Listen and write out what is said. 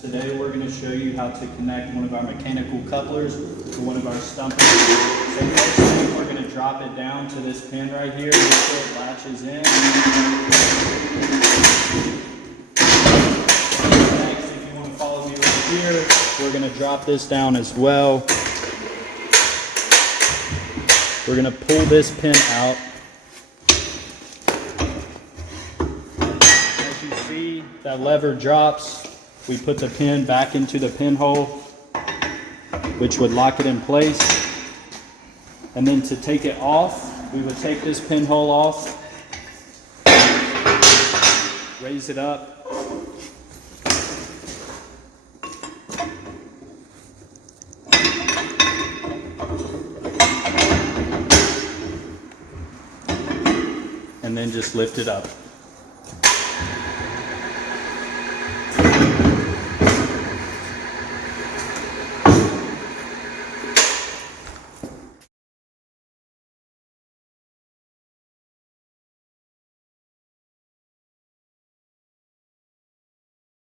Today we're going to show you how to connect one of our mechanical couplers to one of our stumpers. So first thing, we're going to drop it down to this pin right here until it latches in. Next, if you want to follow me right here, we're going to drop this down as well. We're going to pull this pin out. As you see, that lever drops. We put the pin back into the pinhole, which would lock it in place. And then to take it off, we would take this pinhole off, raise it up, and then just lift it up.